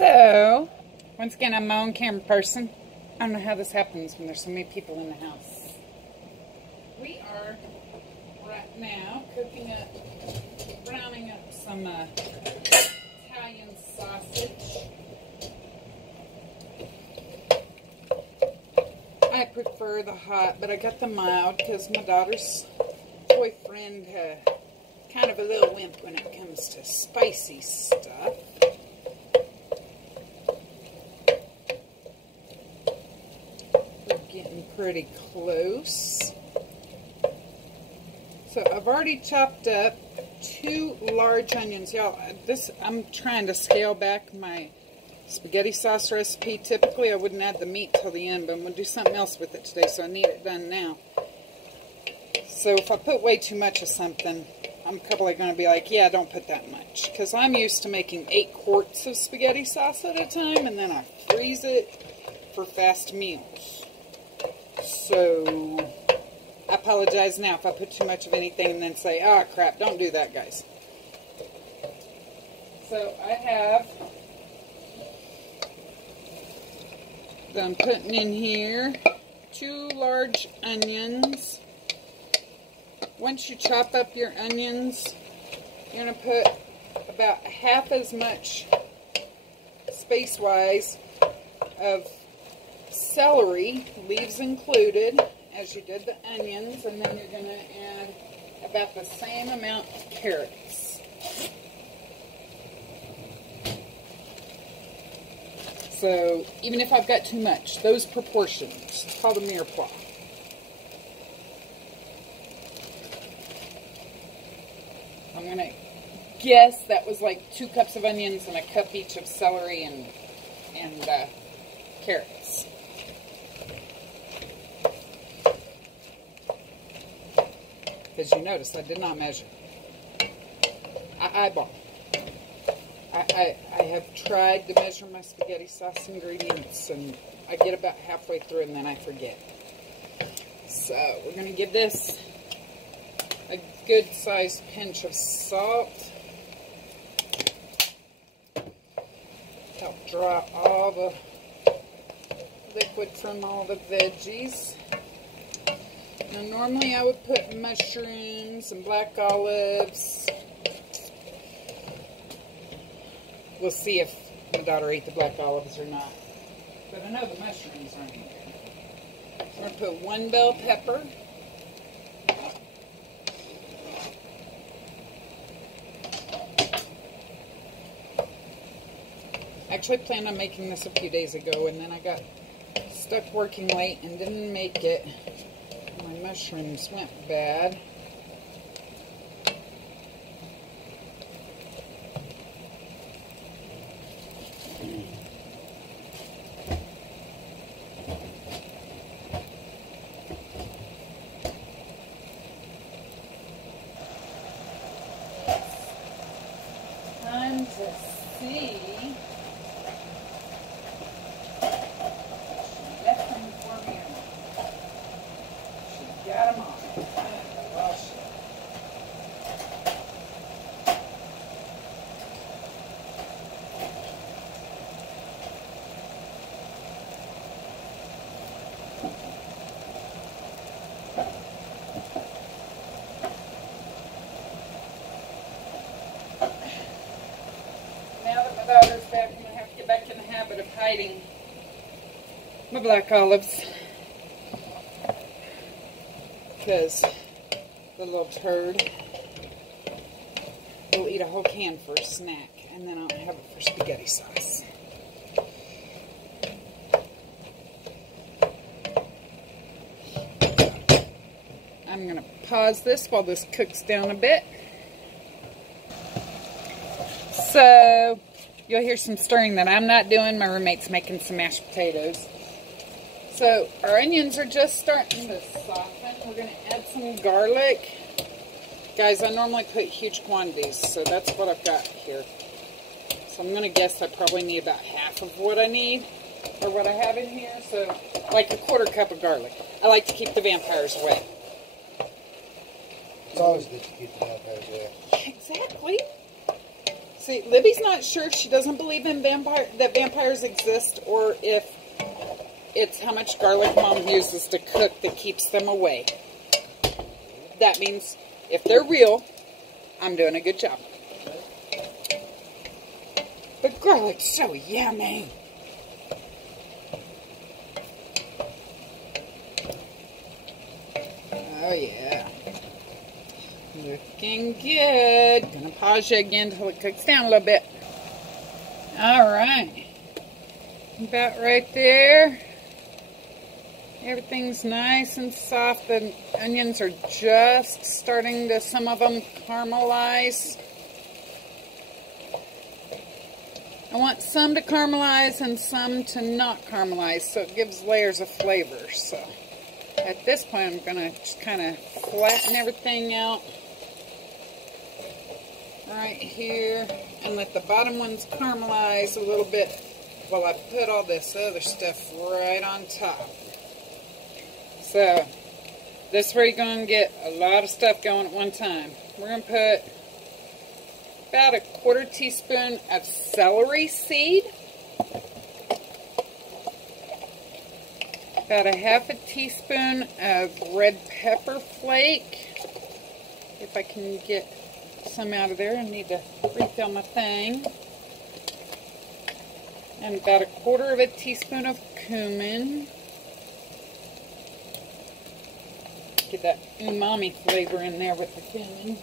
So, once again, I'm my own camera person. I don't know how this happens when there's so many people in the house. We are right now cooking up, browning up some Italian sausage. I prefer the hot, but I got the mild because my daughter's boyfriend kind of a little wimp when it comes to spicy stuff. We're getting pretty close. So I've already chopped up 2 large onions. Y'all, I'm trying to scale back my spaghetti sauce recipe. Typically I wouldn't add the meat till the end, but I'm going to do something else with it today, so I need it done now. So if I put way too much of something, I'm probably going to be like, yeah, don't put that much. Because I'm used to making 8 quarts of spaghetti sauce at a time, and then I freeze it for fast meals. So I apologize now if I put too much of anything and then say, oh crap, don't do that, guys. So I have I'm putting in here 2 large onions. Once you chop up your onions, you're going to put about half as much, space-wise, of celery, leaves included, as you did the onions, and then you're going to add about the same amount of carrots. So, even if I've got too much, those proportions, it's called a mirepoix. I'm going to guess that was like 2 cups of onions and a cup each of celery and carrots. Because you notice I did not measure. I eyeball. I have tried to measure my spaghetti sauce ingredients, and I get about halfway through and then I forget. So we're going to give this a good sized pinch of salt. Help draw all the liquid from all the veggies. Now normally I would put mushrooms and black olives. We'll see if my daughter ate the black olives or not. But I know the mushrooms aren't in there. So I'm going to put 1 bell pepper. I actually planned on making this a few days ago, and then I got stuck working late and didn't make it. My mushrooms went bad. Time to see. She left them for me. She got them all. Wash it. Now that my daughter's back, I'm going to have to get back in the habit of hiding my black olives. Because the little turd will eat a whole can for a snack, and then I'll have it for spaghetti sauce. I'm going to pause this while this cooks down a bit. So, you'll hear some stirring that I'm not doing. My roommate's making some mashed potatoes. So, our onions are just starting to soften. We're going to add some garlic. Guys, I normally put huge quantities, so that's what I've got here. So, I'm going to guess I probably need about half of what I need, or what I have in here. So, like a 1/4 cup of garlic. I like to keep the vampires away. It's always good to keep the vampires away. Exactly. See, Libby's not sure if she doesn't believe in that vampires exist, or if it's how much garlic Mom uses to cook that keeps them away. That means if they're real, I'm doing a good job. But garlic's so yummy. Oh yeah. Looking good. Gonna pause you again until it cooks down a little bit. Alright. About right there. Everything's nice and soft. The onions are just starting to, some of them, caramelize. I want some to caramelize and some to not caramelize, so it gives layers of flavor. So at this point, I'm going to just kind of flatten everything out right here and let the bottom ones caramelize a little bit while I put all this other stuff right on top. So this is where you're going to get a lot of stuff going at one time. We're going to put about a 1/4 teaspoon of celery seed, about a 1/2 teaspoon of red pepper flake. If I can get some out of there, I need to refill my thing. And about a 1/4 teaspoon of cumin. Get that umami flavor in there with the cumin.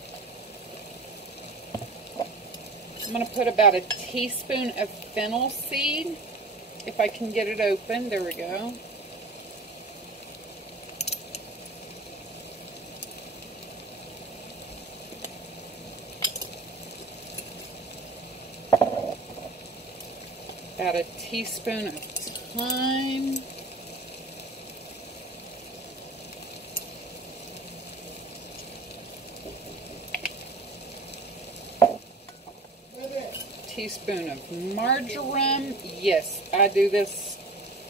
I'm going to put about a teaspoon of fennel seed, if I can get it open. There we go. About a teaspoon of thyme. Teaspoon of marjoram. Yes, I do this,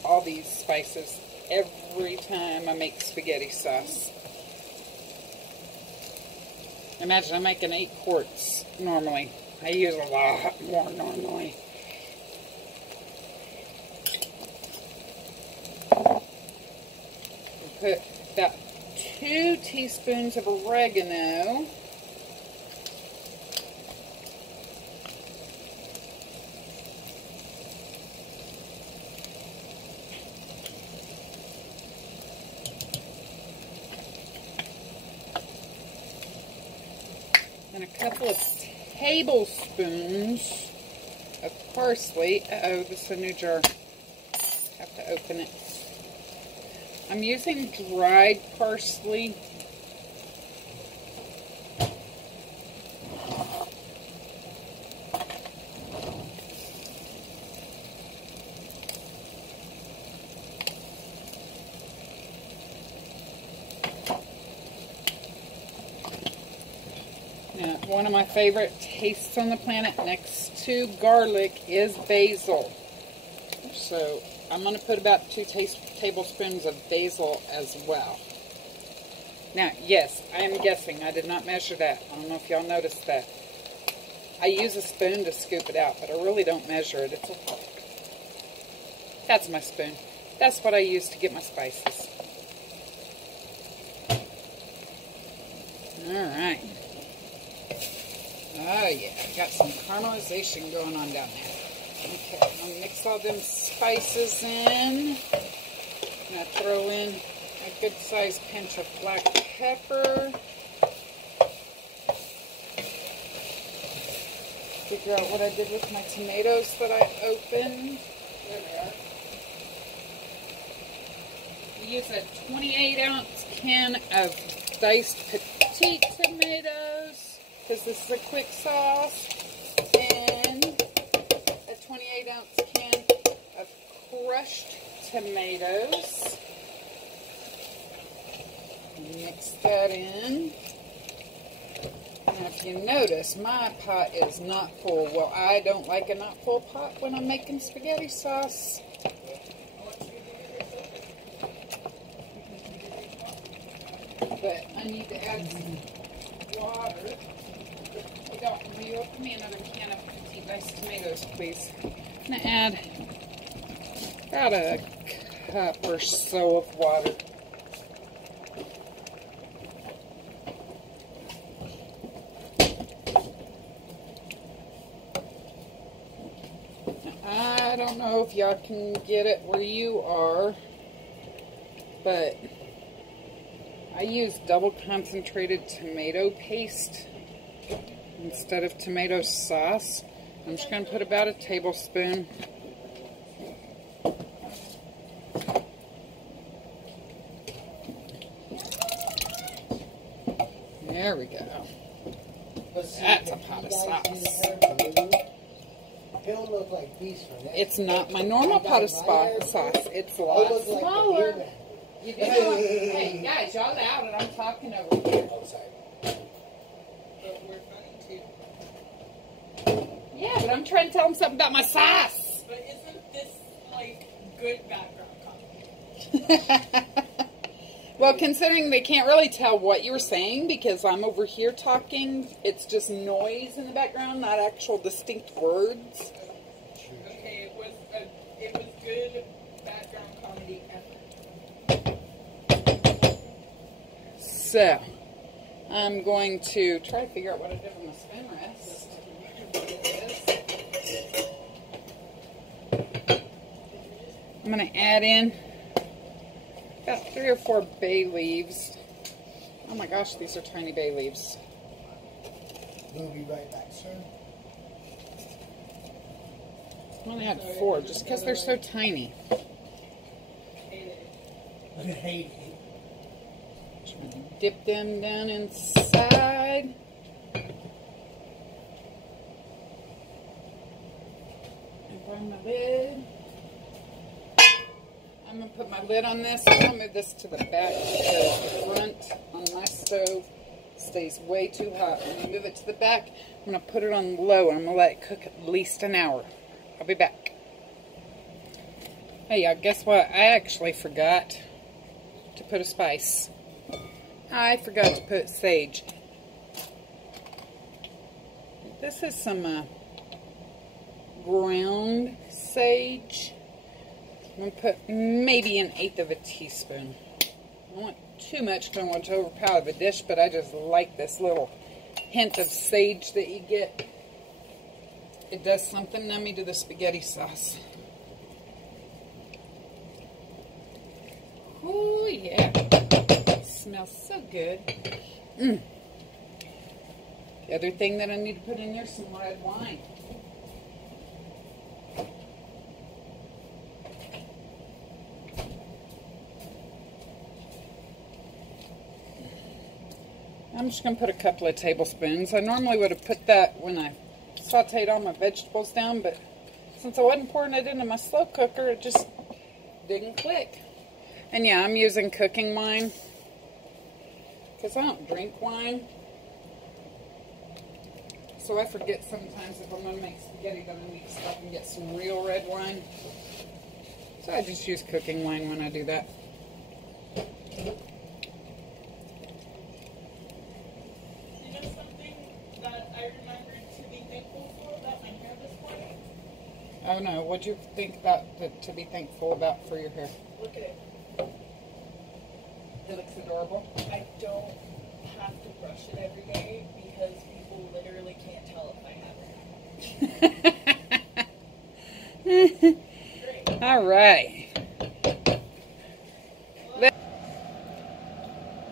all these spices, every time I make spaghetti sauce. Imagine I'm making 8 quarts normally. I use a lot more normally. Put about 2 teaspoons of oregano. And a couple of tablespoons of parsley. Uh-oh, this is a new jar. Have to open it. I'm using dried parsley. Now, one of my favorite tastes on the planet next to garlic is basil. So I'm going to put about 2 tablespoons of basil as well. Now, yes, I am guessing. I did not measure that. I don't know if y'all noticed that. I use a spoon to scoop it out, but I really don't measure it. That's my spoon. That's what I use to get my spices. Alright. Oh yeah, got some caramelization going on down there. Okay, I'm going to mix all them spices in. I'm going to throw in a good sized pinch of black pepper. Figure out what I did with my tomatoes that I opened. There they are. Use a 28-ounce can of diced petite tomatoes, because this is a quick sauce, and a 28-ounce can of crushed tomatoes. Mix that in. Now, if you notice, my pot is not full. Well, I don't like a not full pot when I'm making spaghetti sauce. But I need to add some water. Will you open me another can of diced tomatoes, please. I'm going to add about a cup or so of water. I don't know if y'all can get it where you are, but I use double concentrated tomato paste instead of tomato sauce. I'm just going to put about a tablespoon. There we go. That's a pot of sauce. It'll look like beef for that. It's not my normal pot of sauce. It's a lot smaller. You do hey, guys, y'all loud and I'm talking over here. Oh, sorry. But we're funny too. Yeah, but I'm trying to tell them something about my sauce. But isn't this, like, good background comedy? Well, considering they can't really tell what you're saying because I'm over here talking, it's just noise in the background, not actual distinct words. Okay, it was good background comedy effort. So, I'm going to try to figure out what I did with my spin rest. I'm going to add in about 3 or 4 bay leaves. Oh my gosh, these are tiny bay leaves. We'll be right back, sir. I'm going to add 4 just because they're so tiny. I hate it. Trying to dip them down inside. And burn my lid. I'm going to put my lid on this. I'm going to move this to the back because the front on my stove stays way too hot. I'm going to move it to the back. I'm going to put it on low and I'm going to let it cook at least an hour. I'll be back. Hey, y'all, guess what? I actually forgot to put a spice. I forgot to put sage. This is some ground sage. I'm going to put maybe 1/8 of a teaspoon. I don't want too much, don't want to overpower the dish, but I just like this little hint of sage that you get. It does something nummy to the spaghetti sauce. Oh yeah. It smells so good. The other thing that I need to put in there is some red wine. I'm just going to put a couple of tablespoons. I normally would have put that when I sauteed all my vegetables down, but since I wasn't pouring it into my slow cooker, it just didn't click. And yeah, I'm using cooking wine because I don't drink wine. So I forget sometimes if I'm going to make spaghetti that I need to stop and get some real red wine. So I just use cooking wine when I do that. Oh no, what'd you think about to be thankful about for your hair? Look at it. It looks adorable. I don't have to brush it every day because people literally can't tell if I have it. Great. All right.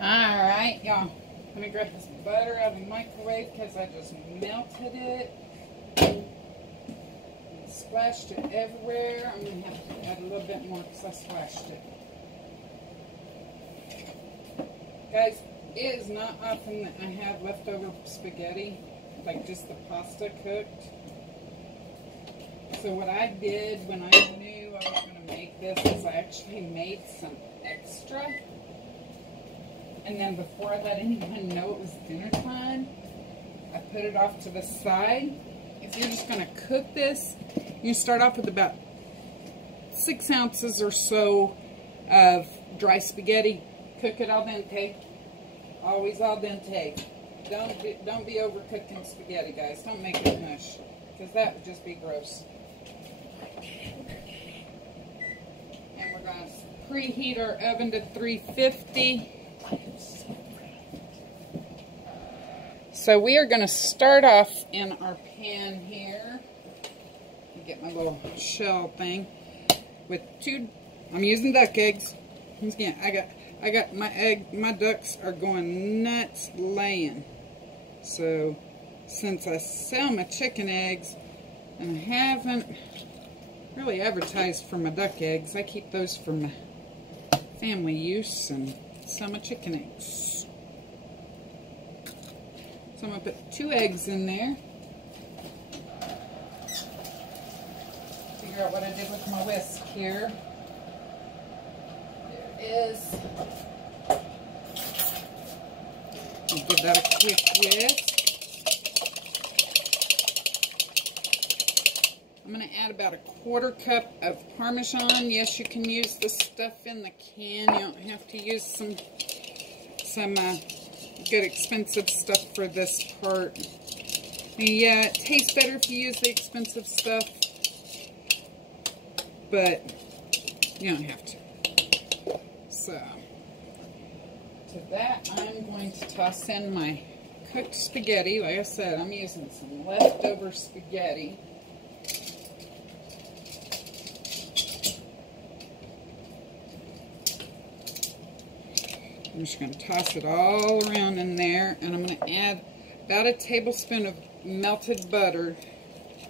All right, y'all. Let me grab this butter out of the microwave because I just melted it. Splashed it everywhere. I'm going to have to add a little bit more because I splashed it. Guys, it is not often that I have leftover spaghetti, like just the pasta cooked. So what I did when I knew I was going to make this is I actually made some extra. And then before I let anyone know it was dinner time, I put it off to the side. If you're just going to cook this, you start off with about 6 ounces or so of dry spaghetti. Cook it al dente. Always al dente. Don't be overcooking spaghetti, guys. Don't make it mush. because that would just be gross. And we're going to preheat our oven to 350. So we are going to start off in our pan here. Get my little shell thing with I'm using duck eggs. Once again, I got my ducks are going nuts laying. So since I sell my chicken eggs and I haven't really advertised for my duck eggs, I keep those for my family use and sell my chicken eggs. So I'm going to put 2 eggs in there. Figure out what I did with my whisk here. There it is. I'll give that a quick whisk. I'm going to add about a 1/4 cup of Parmesan. Yes, you can use the stuff in the can. You don't have to use some good expensive stuff for this part. I mean, yeah, it tastes better if you use the expensive stuff, but you don't have to. So, to that, I'm going to toss in my cooked spaghetti. Like I said, I'm using some leftover spaghetti. I'm just going to toss it all around in there, and I'm going to add about a tablespoon of melted butter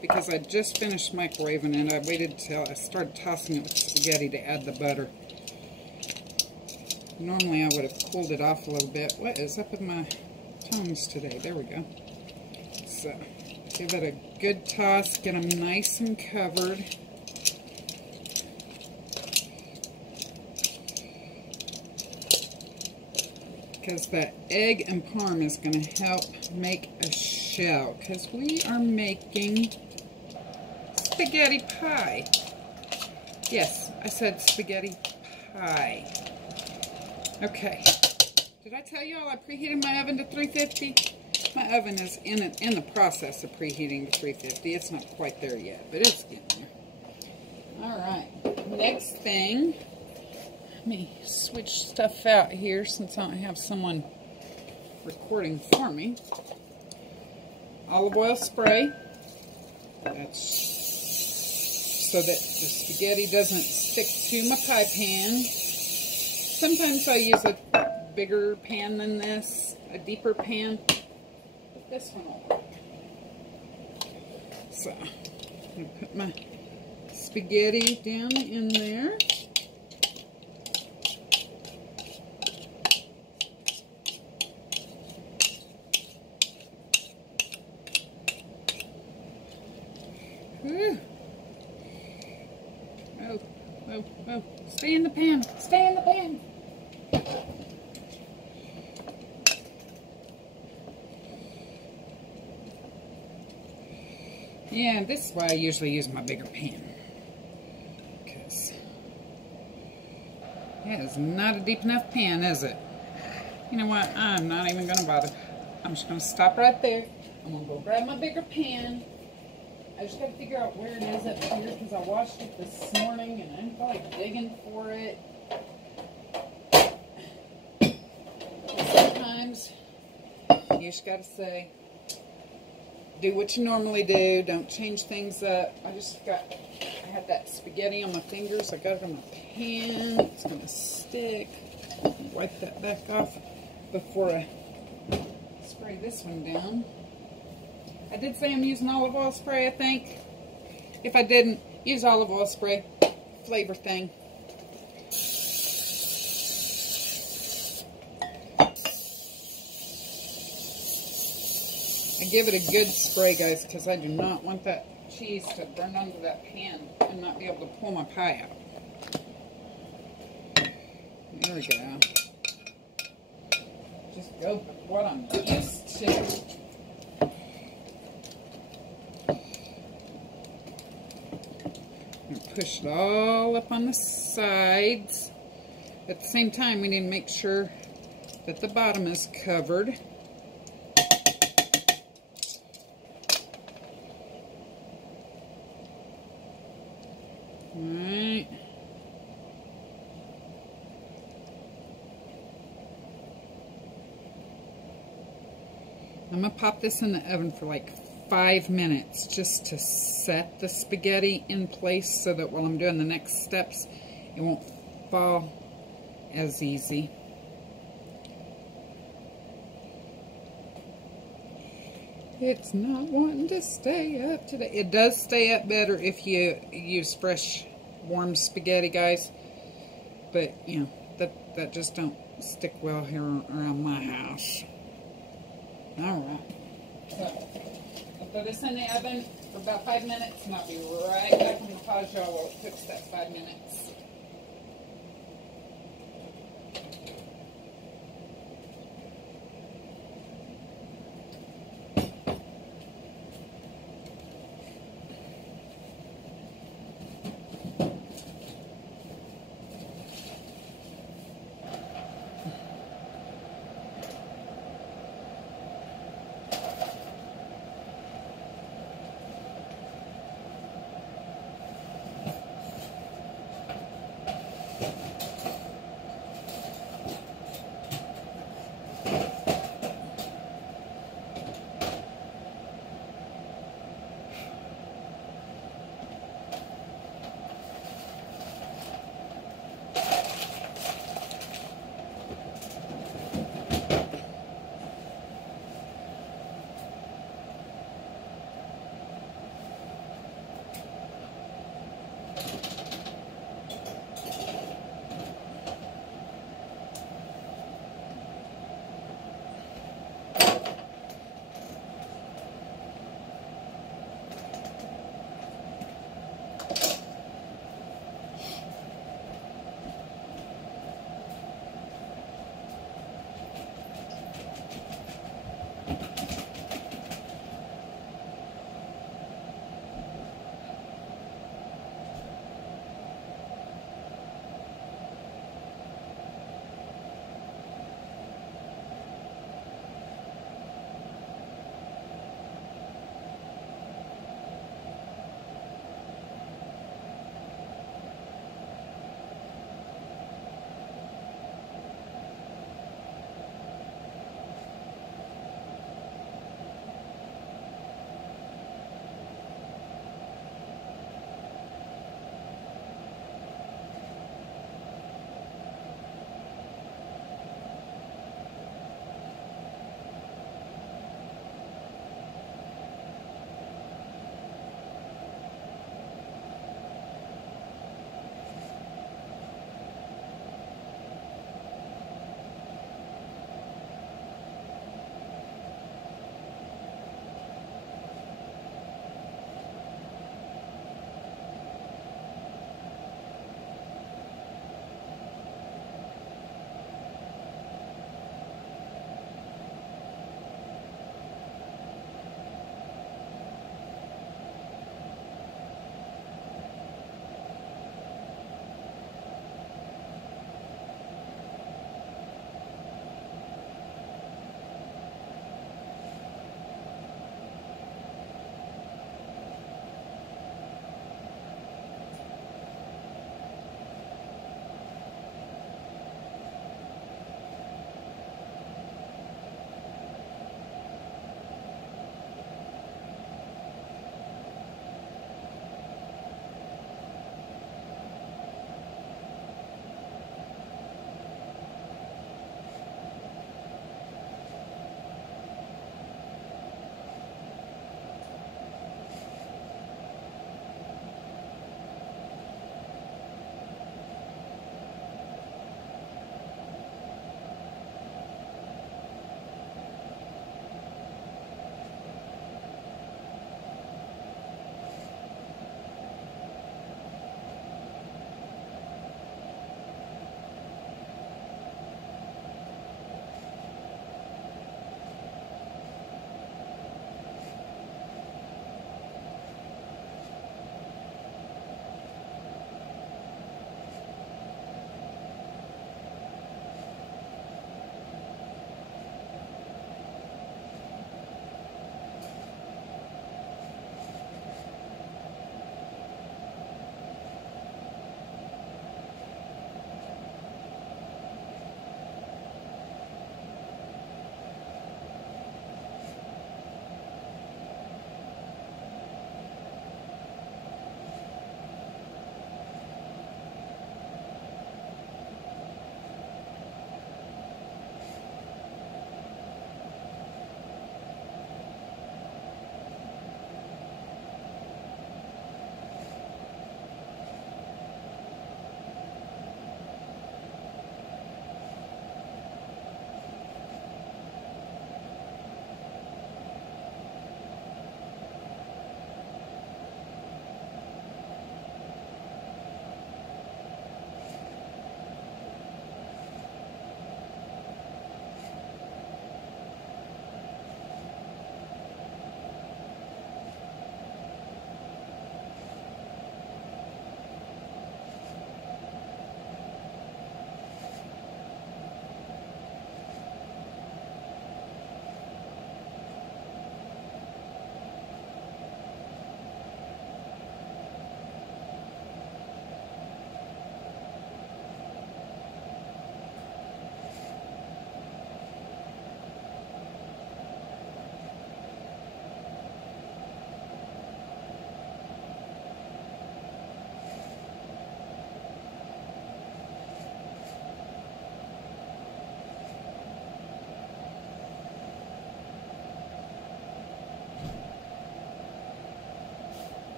because I just finished microwaving it. I waited till I started tossing it with spaghetti to add the butter. Normally I would have cooled it off a little bit. What is up with my tongs today? There we go. So, give it a good toss, get them nice and covered. Because that egg and parm is going to help make a shell. Because we are making spaghetti pie. Yes, I said spaghetti pie. Okay. Did I tell you all I preheated my oven to 350? My oven is in the process of preheating to 350. It's not quite there yet, but it's getting there. Alright. Next thing. Let me switch stuff out here since I don't have someone recording for me. Olive oil spray. That's so that the spaghetti doesn't stick to my pie pan. Sometimes I use a bigger pan than this, a deeper pan, but this one will work. So, I'm going to put my spaghetti down in there. Oh, stay in the pan. Stay in the pan. Yeah, this is why I usually use my bigger pan. Because that is not a deep enough pan, is it? You know what? I'm not even going to bother. I'm just going to stop right there. I'm going to go grab my bigger pan. I just got to figure out where it is up here because I washed it this morning and I didn't feel like digging for it. Sometimes you just got to say, do what you normally do. Don't change things up. I had that spaghetti on my fingers. I got it on my pan. It's going to stick. Wipe that back off before I spray this one down. I did say I'm using olive oil spray, I think. If I didn't, use olive oil spray. Flavor thing. I give it a good spray, guys, because I do not want that cheese to burn onto that pan and not be able to pull my pie out. There we go. Just go with what I'm used to. Push it all up on the sides. At the same time, we need to make sure that the bottom is covered. Alright. I'm going to pop this in the oven for like 5 minutes just to set the spaghetti in place so that while I'm doing the next steps, it won't fall as easy. It's not wanting to stay up today. It does stay up better if you use fresh, warm spaghetti, guys. But, you know, that just don't stick well here around my house. Alright. So, I'll put this in the oven for about 5 minutes, and I'll be right back. I'm going to pause y'all while it cooks that 5 minutes.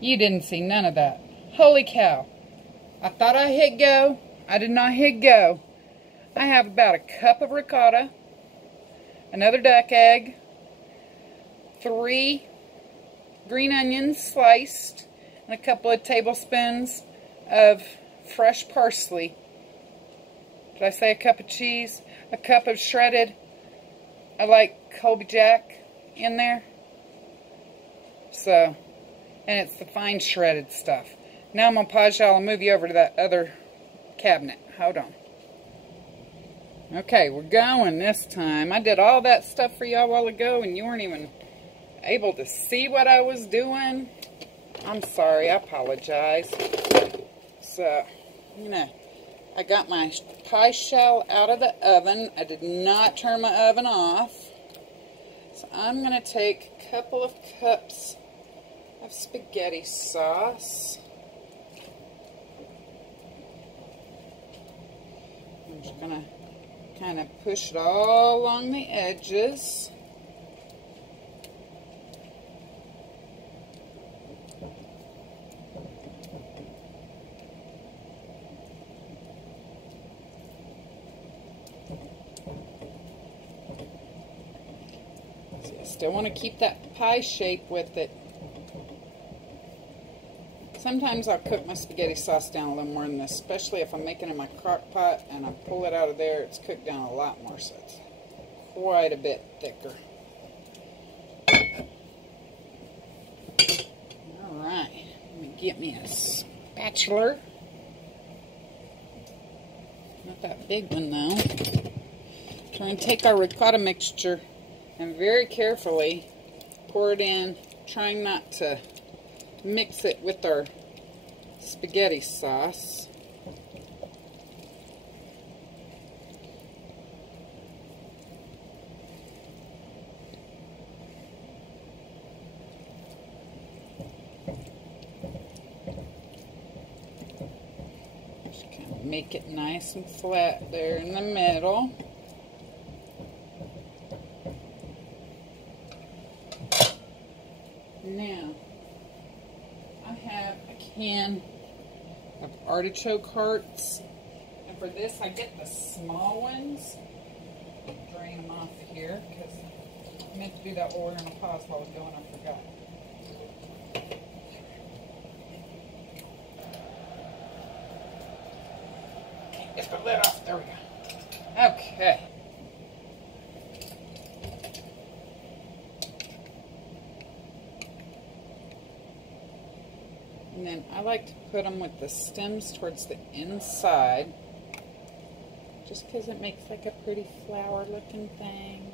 You didn't see none of that. Holy cow. I thought I hit go. I did not hit go. I have about a cup of ricotta, another duck egg, 3 green onions sliced, and a couple of tablespoons of fresh parsley. Did I say a cup of cheese? A cup of shredded, I like Colby Jack in there. So, and it's the fine shredded stuff. Now I'm going to pause y'all and move you over to that other cabinet. Hold on. Okay, we're going this time. I did all that stuff for y'all a while ago and you weren't even able to see what I was doing. I'm sorry, I apologize. So, I got my pie shell out of the oven. I did not turn my oven off. So I'm going to take a couple of cups of spaghetti sauce. I'm just going to kind of push it all along the edges. Still want to keep that pie shape with it. Sometimes I'll cook my spaghetti sauce down a little more than this, especially if I'm making it in my crock pot and I pull it out of there, it's cooked down a lot more, so it's quite a bit thicker. Alright, let me get me a spatula. Not that big one though. Try and take our ricotta mixture and very carefully pour it in, trying not to mix it with our spaghetti sauce. Just kind of make it nice and flat there in the middle. Now, I have a can of artichoke hearts, and for this I get the small ones. Drain them off of here because I meant to do that while we were going to pause while ago and I forgot. Can't get the lid off. There we go. Okay. And then I like to put them with the stems towards the inside, just because it makes like a pretty flower looking thing.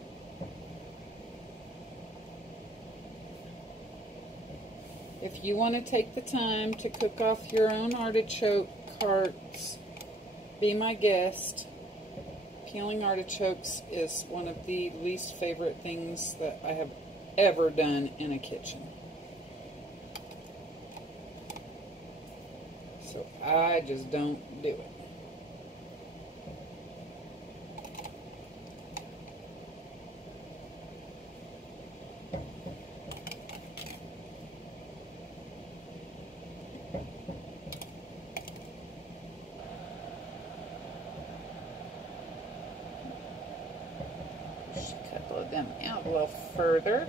If you want to take the time to cook off your own artichoke hearts, be my guest. Peeling artichokes is one of the least favorite things that I have ever done in a kitchen. So I just don't do it. Push a couple of them out a little further.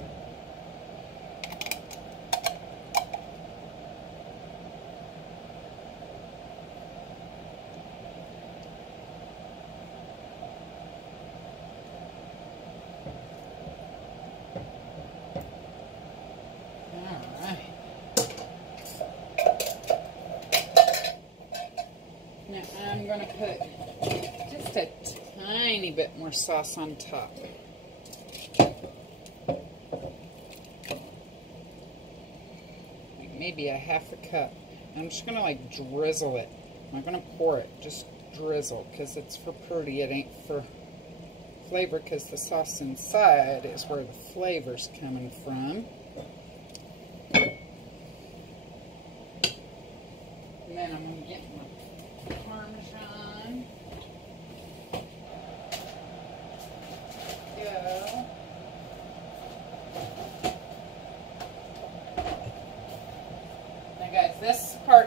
I'm going to put just a tiny bit more sauce on top. Like maybe a half a cup. I'm just going to like drizzle it. I'm not going to pour it, just drizzle, because it's for pretty, it ain't for flavor, because the sauce inside is where the flavor's coming from. And then I'm going to get my Parmesan. Go.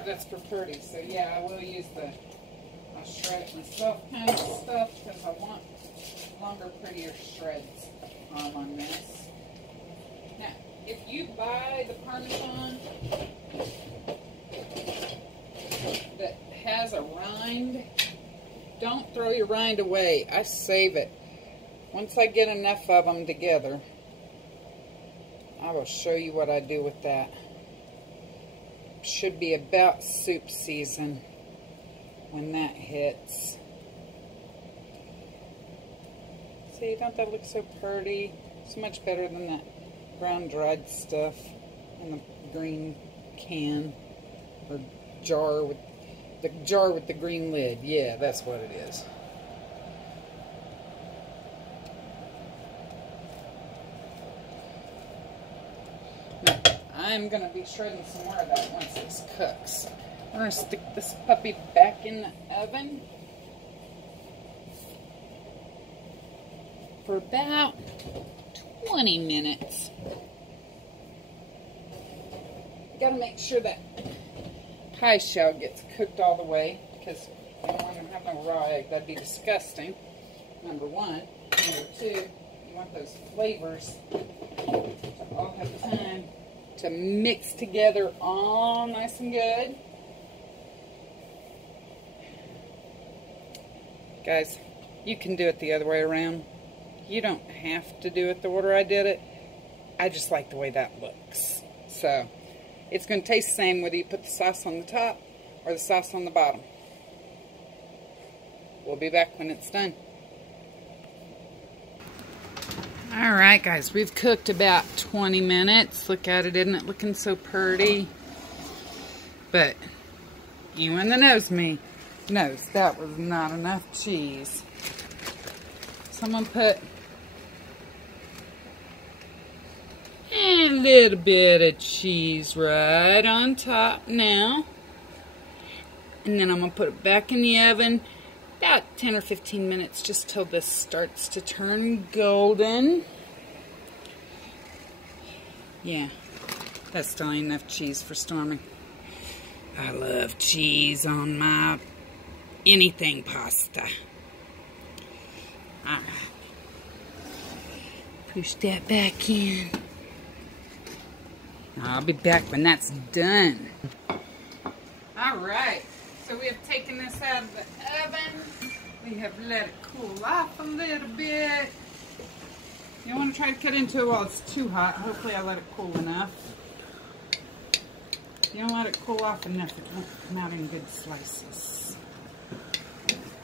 that's for pretty. So yeah, I will use the I'll shred it myself kind of stuff because I want longer, prettier shreds on this. Now, if you buy the Parmesan that has a rind, don't throw your rind away. I save it. Once I get enough of them together, I will show you what I do with that. Should be about soup season when that hits. See, don't that look so pretty? It's much better than that brown dried stuff in the green can or jar with the green lid. Yeah, that's what it is. Now, I'm going to be shredding some more of that once this cooks. We're going to stick this puppy back in the oven for about 20 minutes. You got to make sure that pie shell gets cooked all the way because you don't want to have no raw egg. That'd be disgusting. Number one. Number two, you want those flavors to all have time to mix together all nice and good. Guys, you can do it the other way around. You don't have to do it the order I did it. I just like the way that looks. So, it's going to taste the same whether you put the sauce on the top or the sauce on the bottom. We'll be back when it's done. Alright guys, we've cooked about 20 minutes. Look at it, isn't it looking so pretty? But, anyone that knows me knows that was not enough cheese. Someone put a little bit of cheese right on top now. And then I'm going to put it back in the oven about 10 or 15 minutes just till this starts to turn golden. Yeah, that's still ain't enough cheese for Stormy. I love cheese on my anything pasta. Alright. Push that back in. I'll be back when that's done. Alright, so we have taken this out of the oven. We have let it cool off a little bit. You don't want to try to cut into it while it's too hot. Hopefully I let it cool enough. If you don't let it cool off enough, it won't come out in good slices.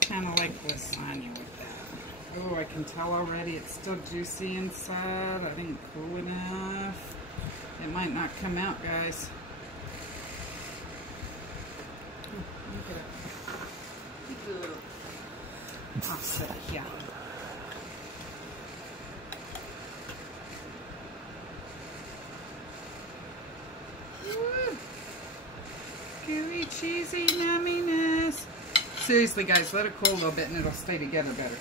Kind of like lasagna with that. Oh, I can tell already it's still juicy inside. I didn't cool enough. It might not come out, guys. Look at it. I'll set it here. Gooey, cheesy, yumminess. Seriously, guys, let it cool a little bit and it'll stay together better.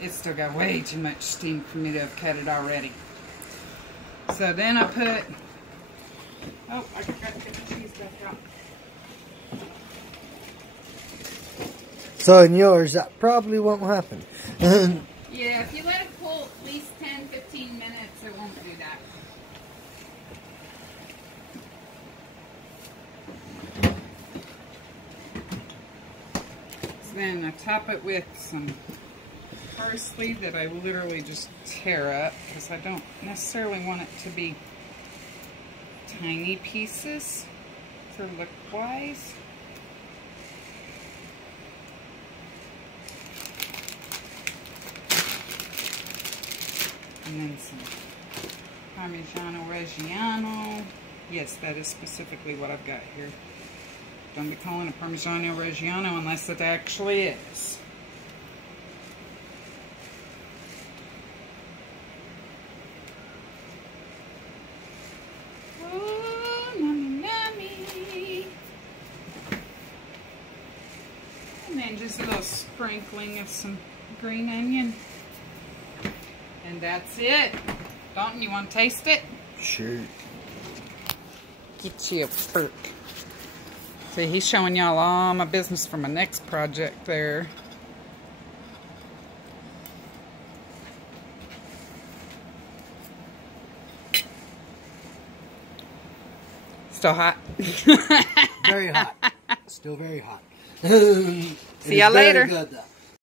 It's still got way too much steam for me to have cut it already. So then I put... Oh, I forgot to get the cheese back out. So in yours, that probably won't happen. Yeah, if you let it cool at least 10-15 minutes, it won't do that. So then I top it with some parsley that I literally just tear up because I don't necessarily want it to be tiny pieces for look-wise. And then some Parmigiano Reggiano. Yes, that is specifically what I've got here. Don't be calling it Parmigiano Reggiano unless it actually is. Oh, yummy, yummy. And then just a little sprinkling of some green onion. And that's it. Dalton, you want to taste it? Sure. Get you a perk. See, he's showing y'all all my business for my next project there. Still hot? Very hot. Still very hot. See y'all later. Very good, though.